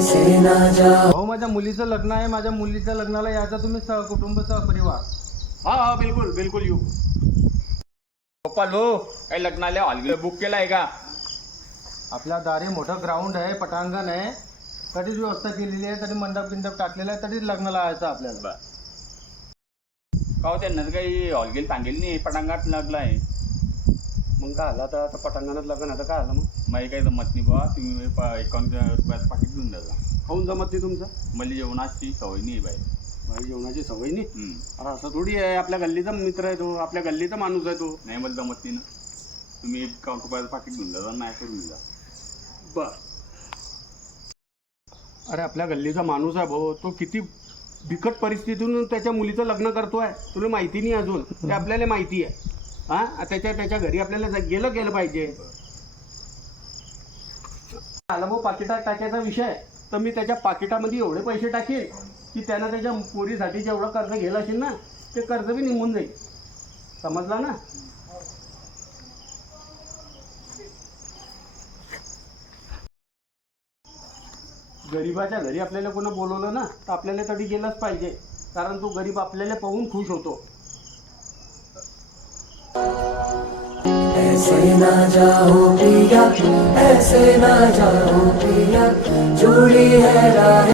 हो, माझ्या मुलीचं लग्न आहे. माझ्या मुलीच्या लग्नाला यायचं तुम्ही सहकुटुंब सहपरिवार. हा हा बिलकुल बिलकुल येऊ. पप्पा लो काही लग्नाला हॉल बुक केलाय का? आपल्या दारी मोठं ग्राउंड आहे, पटांगण आहे, तरीच व्यवस्था केलेली आहे, तरी मंडप बिंडप टाकलेला आहे, तरीच लग्नाला यायचं आपल्याला. का हो त्यांना तर काही हॉल गेल सांगेल नाही, पटांगात लग्न आहे. मग काय आला तर आता पटांगणात लग्न आता काय आलं मग? मला काही जमत नाही बा, तुम्ही 51 रुपयाचं पाकिट देऊन द्याचा. खाऊन जमत नाही तुमचं? मला जेवणाची सवय नाही बाई. भाई जेवणाची सवय नाही. अरे असं थोडी आहे, आपल्या गल्लीचा मित्र आहे तो, आपल्या गल्लीचा माणूस आहे तो. नाही मला जमत नाही ना. तुम्ही 51 रुपयाचं पाकिट देऊन द्याचा, नाही करून द्या. बर. अरे आपल्या गल्लीचा माणूस आहे भाऊ, तो किती बिकट परिस्थितीतून त्याच्या मुलीचं लग्न करतोय, तुला माहिती नाही अजून, ते आपल्याला माहिती आहे. हा, त्याच्या घरी आपल्याला गेलं पाहिजे. आला भाऊ पाकिटात टाकायचा विषय, तर मी त्याच्या पाकिटामध्ये एवढे पैसे टाकेल की त्यानं त्याच्या पोरीसाठी जेवढं कर्ज गेलं असेल ना, ते कर्ज बी निघून जाईल. समजला ना? गरीबाच्या घरी आपल्याला कोणी बोलवलं ना, तर आपल्याला तरी गेलंच पाहिजे, कारण तो गरीब आपल्याला पाहून खुश होतो. ऐसे ना जाओ पिया, ऐसे ना जाओ पिया, जुड़ी है राह